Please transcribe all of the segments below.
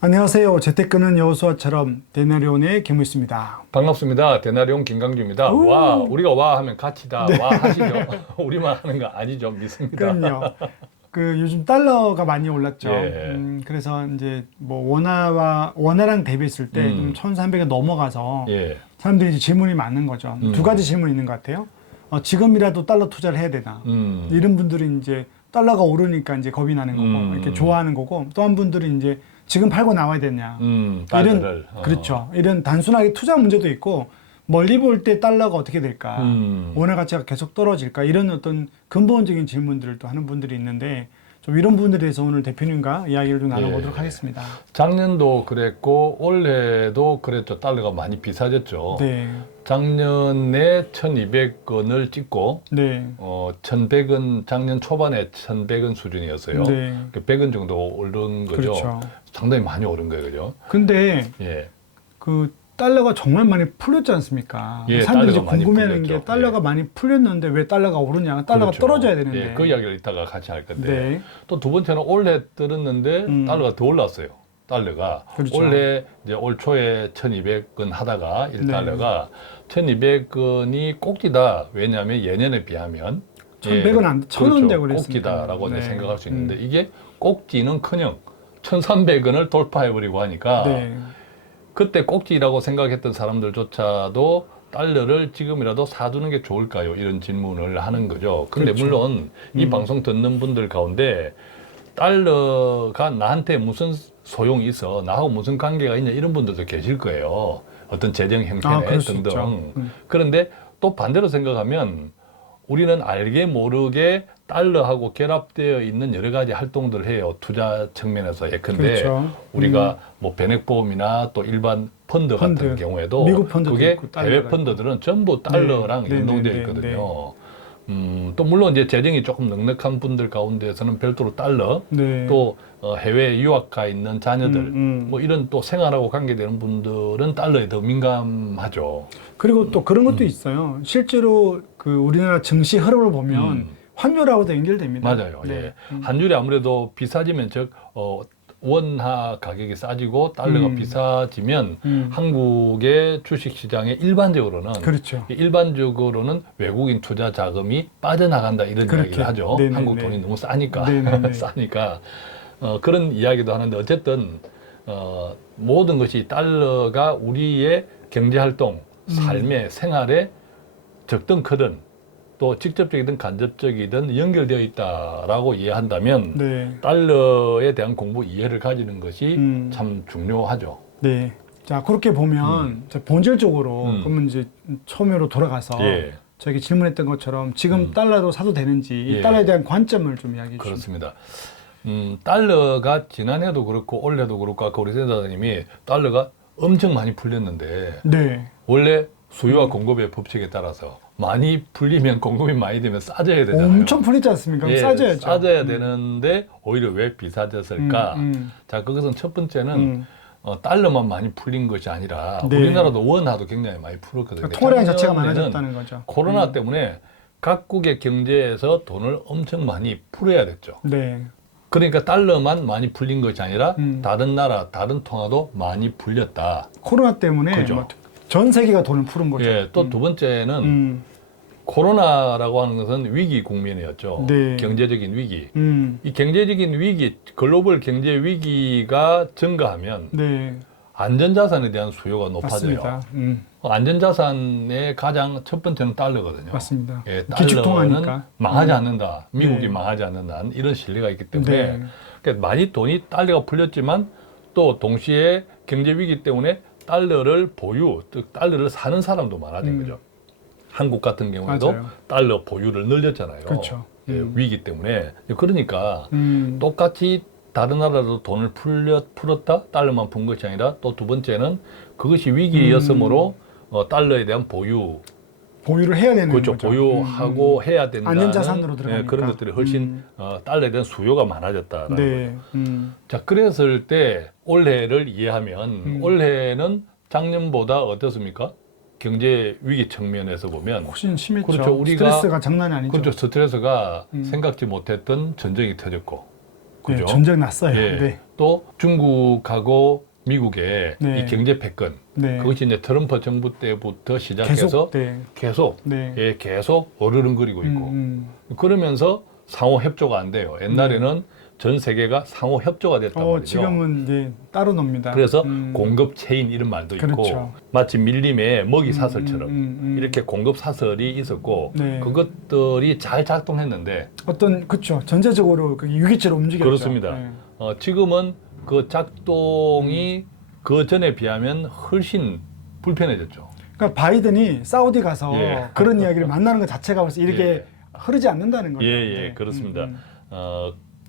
안녕하세요. 재테크는 여호수아처럼 데나리온의 김우있습니다. 반갑습니다. 데나리온 김강주입니다. 오. 와, 우리가 와 하면 같이다. 네. 와 하시죠. 우리만 하는 거 아니죠. 믿습니다. 그럼요. 요즘 달러가 많이 올랐죠. 예. 그래서 이제 뭐 원화랑 대비했을 때 1,300에 넘어가서 예. 사람들이 이제 질문이 많은 거죠. 두 가지 질문이 있는 것 같아요. 지금이라도 달러 투자를 해야 되나? 이런 분들이 이제 달러가 오르니까 이제 겁이 나는 거고 이렇게 좋아하는 거고, 또 한 분들이 이제 지금 팔고 나와야 되냐? 달러를. 그렇죠. 이런 단순하게 투자 문제도 있고, 멀리 볼 때 달러가 어떻게 될까? 원화 가치가 계속 떨어질까? 이런 어떤 근본적인 질문들을 또 하는 분들이 있는데, 좀 이런 부분들에 대해서 오늘 대표님과 이야기를 좀 나눠보도록 예. 하겠습니다. 작년도 그랬고 올해도 그랬죠. 달러가 많이 비싸졌죠. 네. 작년에 1,200원을 찍고 네. 1,100원 작년 초반에 1,100원 수준이었어요. 네. 100원 정도 오른 거죠. 그렇죠. 상당히 많이 오른 거예요, 그죠? 근데 예. 그 달러가 정말 많이 풀렸지 않습니까? 예, 사람들이 이제 달러가 많이 궁금해하는 게 풀렸죠. 달러가 예. 많이 풀렸는데 왜 달러가 오르냐? 달러가 그렇죠. 떨어져야 되는데. 예, 그 이야기를 이따가 같이 할 건데. 네. 또 두 번째는 올해 들었는데 달러가 더 올랐어요. 달러가. 그렇죠. 올해 이제 올 초에 1,200원 하다가 1달러가 1,200원이 꼭지다. 왜냐하면 예년에 비하면 1,100원 안, 1,000원 되고 그렇죠. 그랬으니까. 꼭지다라고 네. 이제 생각할 수 있는데 이게 꼭지는커녕 1,300원을 돌파해버리고 하니까 네. 그때 꼭지라고 생각했던 사람들조차도 달러를 지금이라도 사두는 게 좋을까요? 이런 질문을 하는 거죠. 근데 그렇죠. 물론 이 방송 듣는 분들 가운데 달러가 나한테 무슨 소용이 있어? 나하고 무슨 관계가 있냐? 이런 분들도 계실 거예요. 어떤 재정 형태네 그럴 수 등등. 있죠. 그런데 또 반대로 생각하면 우리는 알게 모르게 달러하고 결합되어 있는 여러 가지 활동들을 해요. 투자 측면에서 예컨대 그렇죠. 우리가 뭐 변액보험이나 또 일반 펀드 같은 경우에도 미국 펀드도 그게 있고 달러가 해외 펀드들은 전부 달러랑 네. 연동되어 네. 있거든요. 또 물론 이제 재정이 조금 넉넉한 분들 가운데서는 별도로 달러, 네. 또 해외 유학 가 있는 자녀들, 뭐 이런 또 생활하고 관계되는 분들은 달러에 더 민감하죠. 그리고 또 그런 것도 있어요. 실제로 그 우리나라 증시 흐름을 보면 환율하고도 연결됩니다. 맞아요. 네. 예. 환율이 아무래도 비싸지면 즉 원화 가격이 싸지고 달러가 비싸지면 한국의 주식시장에 일반적으로는 그렇죠. 일반적으로는 외국인 투자 자금이 빠져나간다 이런 그렇게. 이야기를 하죠. 네네네. 한국 돈이 너무 싸니까 네네네. 싸니까 그런 이야기도 하는데 어쨌든 모든 것이 달러가 우리의 경제 활동, 삶의 생활에 적든 크든 또 직접적이든 간접적이든 연결되어 있다라고 이해한다면 네. 달러에 대한 공부 이해를 가지는 것이 참 중요하죠. 네. 자, 그렇게 보면 자, 본질적으로 그러면 이제 처음으로 돌아가서 예. 저기 질문했던 것처럼 지금 달러로 사도 되는지 이 예. 달러에 대한 관점을 좀 이야기해 주시면. 그렇습니다. 달러가 지난해도 그렇고 올해도 그렇고 아까 우리 센터장님이 달러가 엄청 많이 풀렸는데 네. 원래 수요와 공급의 법칙에 따라서 많이 풀리면 공급이 많이 되면 싸져야 되잖아요. 엄청 풀리지 않습니까? 예, 싸져야죠. 싸져야 되는데 오히려 왜 비싸졌을까? 자, 그것은 첫 번째는 달러만 많이 풀린 것이 아니라 네. 우리나라도 원화도 굉장히 많이 풀었거든요. 그러니까 통화량 자체가 작년에는 많아졌다는 거죠. 코로나 때문에 각국의 경제에서 돈을 엄청 많이 풀어야 됐죠. 네. 그러니까 달러만 많이 풀린 것이 아니라 다른 나라, 다른 통화도 많이 풀렸다. 코로나 때문에 그죠. 뭐전 세계가 돈을 푸는 거죠. 예, 또 두 번째는 음. 코로나라고 하는 것은 위기 국면이었죠. 네. 경제적인 위기. 음. 이 경제적인 위기, 글로벌 경제 위기가 증가하면 네. 안전자산에 대한 수요가 높아져요. 맞습니다. 안전자산의 가장 첫 번째는 달러거든요. 맞습니다. 예, 기축통화니까. 달러는 망하지 않는다. 미국이 네. 망하지 않는다. 이런 신뢰가 있기 때문에 네. 그러니까 많이 돈이 달러가 풀렸지만 또 동시에 경제 위기 때문에 달러를 보유, 즉 달러를 사는 사람도 많아진 거죠. 한국 같은 경우에도 맞아요. 달러 보유를 늘렸잖아요. 그렇죠. 예, 위기 때문에. 그러니까 음. 똑같이 다른 나라도 돈을 풀었다? 달러만 푼 것이 아니라 또 두 번째는 그것이 위기였으므로 달러에 대한 보유를 해야 되는 그렇죠. 거죠. 보유하고 해야 된다는 안전자산으로 들어가니까. 그런 것들이 훨씬 달러에 대한 수요가 많아졌다라는 네. 거죠. 자, 그랬을 때 올해를 이해하면 올해는 작년보다 어떻습니까? 경제 위기 측면에서 보면 훨씬 심했죠. 그렇죠. 우리가 스트레스가 장난이 아니죠. 그렇죠. 스트레스가 생각지 못했던 전쟁이 터졌고 그죠? 전쟁 났어요. 예. 네. 또 중국하고 미국의 네. 이 경제 패권 네. 그것이 이제 트럼프 정부 때부터 시작해서 계속 네. 예, 계속 어르렁거리고 있고 그러면서 상호 협조가 안 돼요. 옛날에는 전 세계가 상호 협조가 됐단 말이죠. 지금은 이제 따로 놉니다. 그래서 공급 체인 이런 말도 그렇죠. 있고 마치 밀림의 먹이 사슬처럼 이렇게 공급 사슬이 있었고 네. 그것들이 잘 작동했는데 그렇죠. 전체적으로 그 유기체로 움직였죠. 그렇습니다. 네. 지금은 그 작동이 그 전에 비하면 훨씬 불편해졌죠. 그러니까 바이든이 사우디 가서 예. 그런 이야기를 만나는 것 자체가 벌써 이렇게 예. 흐르지 않는다는 거죠. 예, 네. 그렇습니다.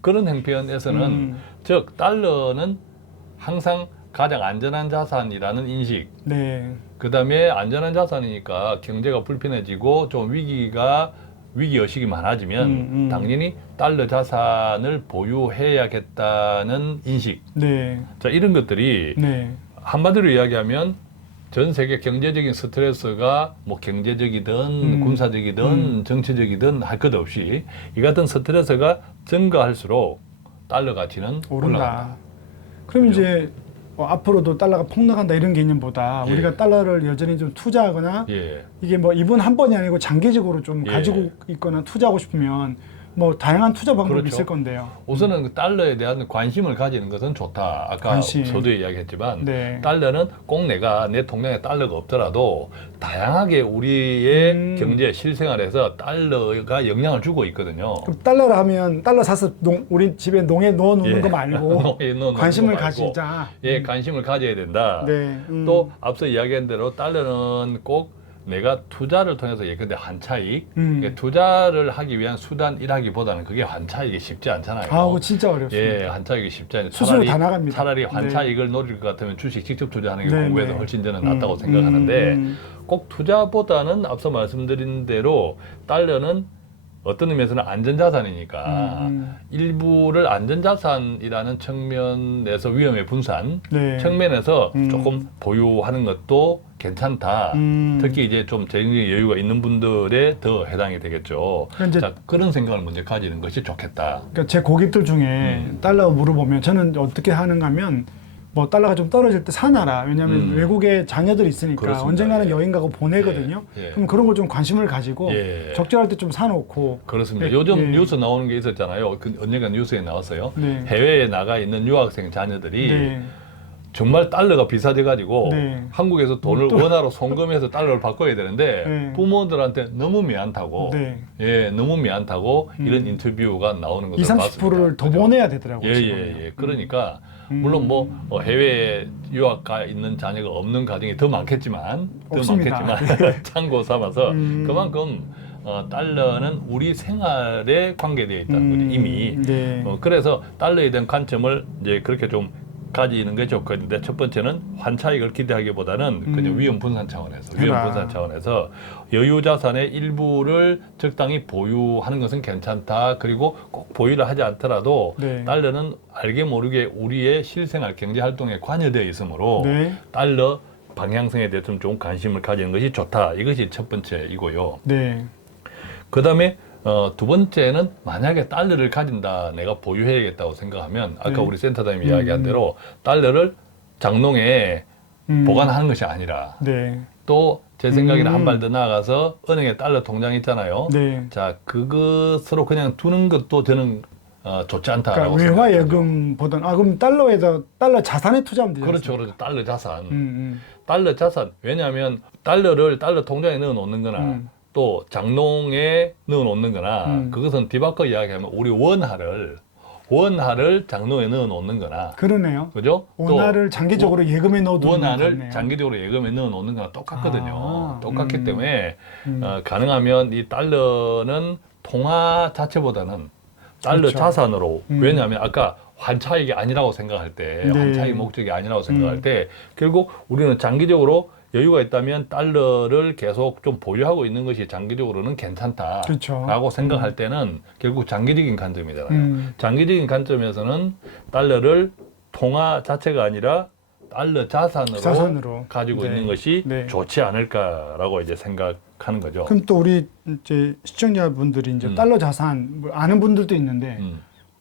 그런 형편에서는 음. 즉 달러는 항상 가장 안전한 자산이라는 인식. 네. 그다음에 안전한 자산이니까 경제가 불편해지고 좀 위기 의식이 많아지면 당연히 달러 자산을 보유해야겠다는 인식. 네. 자, 이런 것들이 네. 한마디로 이야기하면 전 세계 경제적인 스트레스가 뭐 경제적이든 군사적이든 정치적이든 할 것 없이 이 같은 스트레스가 증가할수록 달러 가치는 오른다. 올라간다. 그럼 그죠? 이제 앞으로도 달러가 폭락한다 이런 개념보다 예. 우리가 달러를 여전히 좀 투자하거나 예. 이게 뭐 이번 한 번이 아니고 장기적으로 좀 예. 가지고 있거나 투자하고 싶으면 뭐 다양한 투자 방법이 그렇죠. 있을 건데요. 우선은 그 달러에 대한 관심을 가지는 것은 좋다. 아까 관심. 저도 이야기했지만 네. 달러는 꼭 내가 내 통장에 달러가 없더라도 다양하게 우리의 경제 실생활에서 달러가 영향을 주고 있거든요. 그럼 달러를 하면 달러 사서 우리 집에 농에 넣어 놓는 예. 거 말고 농에 넣어 놓는 관심을 거 말고. 가지자. 예, 관심을 가져야 된다. 네. 또 앞서 이야기한 대로 달러는 꼭 내가 투자를 통해서 예컨대 환차익, 투자를 하기 위한 수단이라기보다는 그게 환차익이 쉽지 않잖아요. 그거 진짜 어렵습니다. 예, 환차익이 쉽지 않아요. 수수료 다 나갑니다. 차라리 네. 환차익을 노릴 것 같으면 주식 직접 투자하는 게 네, 공부에서 네. 훨씬 저는 낫다고 생각하는데 꼭 투자보다는 앞서 말씀드린 대로 달러는 어떤 의미에서는 안전자산이니까 일부를 안전자산이라는 측면에서 위험의 분산 네. 측면에서 조금 보유하는 것도 괜찮다. 특히 이제 좀 재정적인 여유가 있는 분들에 더 해당이 되겠죠. 이제 자, 그런 생각을 먼저 가지는 것이 좋겠다. 그러니까 제 고객들 중에 달러 물어보면 저는 어떻게 하는가 하면 뭐 달러가 좀 떨어질 때 사놔라. 왜냐하면 외국에 자녀들이 있으니까 그렇습니다. 언젠가는 예. 여행 가고 보내거든요. 예. 그럼 그런 거 좀 관심을 가지고 예. 적절할 때 좀 사놓고. 그렇습니다. 예, 요즘 예. 뉴스 나오는 게 있었잖아요. 언젠가 뉴스에 나왔어요. 네. 해외에 나가 있는 유학생 자녀들이 네. 정말 달러가 비싸져가지고 네. 한국에서 돈을 원화로 송금해서 달러를 바꿔야 되는데 네. 부모들한테 너무 미안타고 네. 예, 너무 미안타고 이런 인터뷰가 나오는 것을 20, 봤습니다. 30%를 더 그죠? 보내야 되더라고요. 예, 지금은. 예, 예. 그러니까 물론 뭐 해외에 유학 가 있는 자녀가 없는 가정이 더 많겠지만 없습니다. 참고 삼아서 그만큼 달러는 우리 생활에 관계되어 있다는 거죠 이미. 네. 그래서 달러에 대한 관점을 이제 그렇게 좀 가지는 게 좋거든요. 첫 번째는 환차익을 기대하기보다는 그냥 위험 분산 차원에서 위험 분산 차원에서 여유 자산의 일부를 적당히 보유하는 것은 괜찮다. 그리고 꼭 보유를 하지 않더라도 네. 달러는 알게 모르게 우리의 실생활 경제 활동에 관여되어 있으므로 네. 달러 방향성에 대해서 좀 관심을 가지는 것이 좋다. 이것이 첫 번째이고요. 네. 그다음에 두 번째는 만약에 달러를 가진다, 내가 보유해야겠다고 생각하면 아까 네. 우리 센터장님이 이야기한 대로 달러를 장롱에 보관하는 것이 아니라 네. 또 제 생각에는 한 발 더 나아가서 은행에 달러 통장 있잖아요. 네. 자, 그것으로 그냥 두는 것도 저는 좋지 않다라고 그러니까 외화 생각하죠. 예금보다는 그럼 달러 자산에 투자하면 되죠. 그렇죠, 그렇죠. 달러 자산. 달러 자산. 왜냐하면 달러 통장에 넣어 놓는 거나 또 장롱에 넣어 놓는 거나 그것은 뒤바꿔 이야기하면 우리 원화를 장롱에 넣어 놓는 거나 그러네요. 그죠? 원화를 장기적으로 예금에 넣어두는 원화를 거네요. 장기적으로 예금에 넣어 놓는 거나 똑같거든요. 아, 똑같기 때문에 가능하면 이 달러는 통화 자체보다는 달러 그렇죠. 자산으로 왜냐하면 아까 환차익이 아니라고 생각할 때 네. 환차익 목적이 아니라고 생각할 때 결국 우리는 장기적으로 여유가 있다면 달러를 계속 좀 보유하고 있는 것이 장기적으로는 괜찮다라고 그렇죠. 생각할 때는 결국 장기적인 관점이잖아요. 장기적인 관점에서는 달러를 통화 자체가 아니라 달러 자산으로 가지고 네. 있는 것이 네. 좋지 않을까라고 이제 생각하는 거죠. 그럼 또 우리 이제 시청자분들이 이제 달러 자산 뭐 아는 분들도 있는데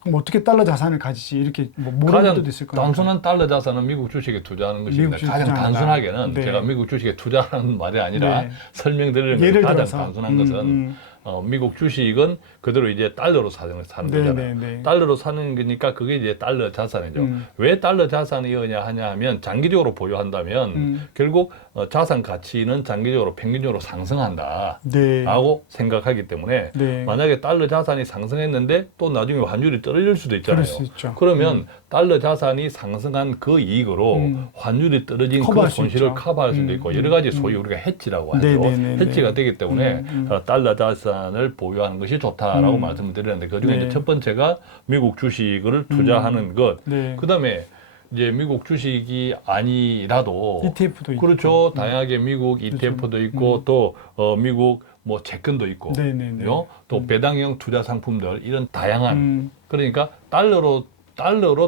그럼 어떻게 달러 자산을 가지지 이렇게 뭐 모르는 가장 분도 있을 거니까. 단순한 달러 자산은 미국 주식에 투자하는 것입니다. 미국 주식에 가장 투자한다. 단순하게는 네. 제가 미국 주식에 투자하는 말이 아니라 네. 설명드리는 예를 가장 들어서 단순한 것은 미국 주식은 그대로 이제 달러로 사는 거잖아요. 네. 달러로 사는 거니까 그게 이제 달러 자산이죠. 왜 달러 자산이어야 하냐 하면 장기적으로 보유한다면 결국 자산 가치는 장기적으로 평균적으로 상승한다. 네. 라고 생각하기 때문에 네. 만약에 달러 자산이 상승했는데 또 나중에 환율이 떨어질 수도 있잖아요. 그럴 수 있죠. 그러면 달러 자산이 상승한 그 이익으로 환율이 떨어진 그 커버할 수 손실을 있죠. 커버할 수도 있고 여러 가지 소위 우리가 해치라고 하죠. 네네네네. 해치가 되기 때문에 달러 자산을 보유하는 것이 좋다라고 말씀을 드렸는데 그중에 네. 이제 첫 번째가 미국 주식을 투자하는 것. 네. 그다음에 이제 미국 주식이 아니라도 ETF도 있고. 그렇죠. 다양하게 미국 ETF도 있고 또 미국 뭐 채권도 있고 네네네. 또 배당형 투자 상품들 이런 다양한 그러니까 달러로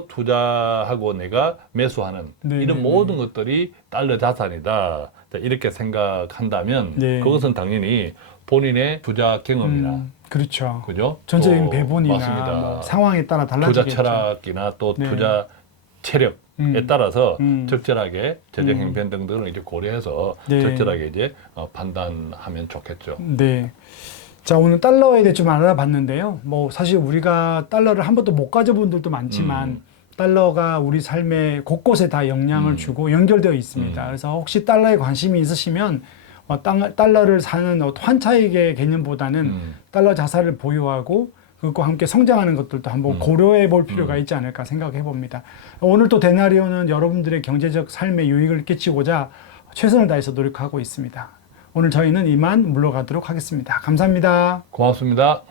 투자하고 내가 매수하는 네네네. 이런 모든 것들이 달러 자산이다. 자, 이렇게 생각한다면 네. 그것은 당연히 본인의 투자 경험이나 그렇죠. 그죠? 전체적인 또 배분이나 맞습니다. 뭐 상황에 따라 투자 달라지겠죠. 철학이나 또 네. 투자 체력에 따라서 음. 적절하게 재정 형편 등등을 이제 고려해서 네. 적절하게 이제 판단하면 좋겠죠. 네. 자, 오늘 달러에 대해 좀 알아봤는데요. 뭐 사실 우리가 달러를 한 번도 못 가져본 분들도 많지만 달러가 우리 삶의 곳곳에 다 영향을 주고 연결되어 있습니다. 그래서 혹시 달러에 관심이 있으시면 달러를 사는 환차익의 개념보다는 달러 자산을 보유하고 그것과 함께 성장하는 것들도 한번 고려해 볼 필요가 있지 않을까 생각해 봅니다. 오늘 또 데나리오는 여러분들의 경제적 삶에 유익을 끼치고자 최선을 다해서 노력하고 있습니다. 오늘 저희는 이만 물러가도록 하겠습니다. 감사합니다. 고맙습니다.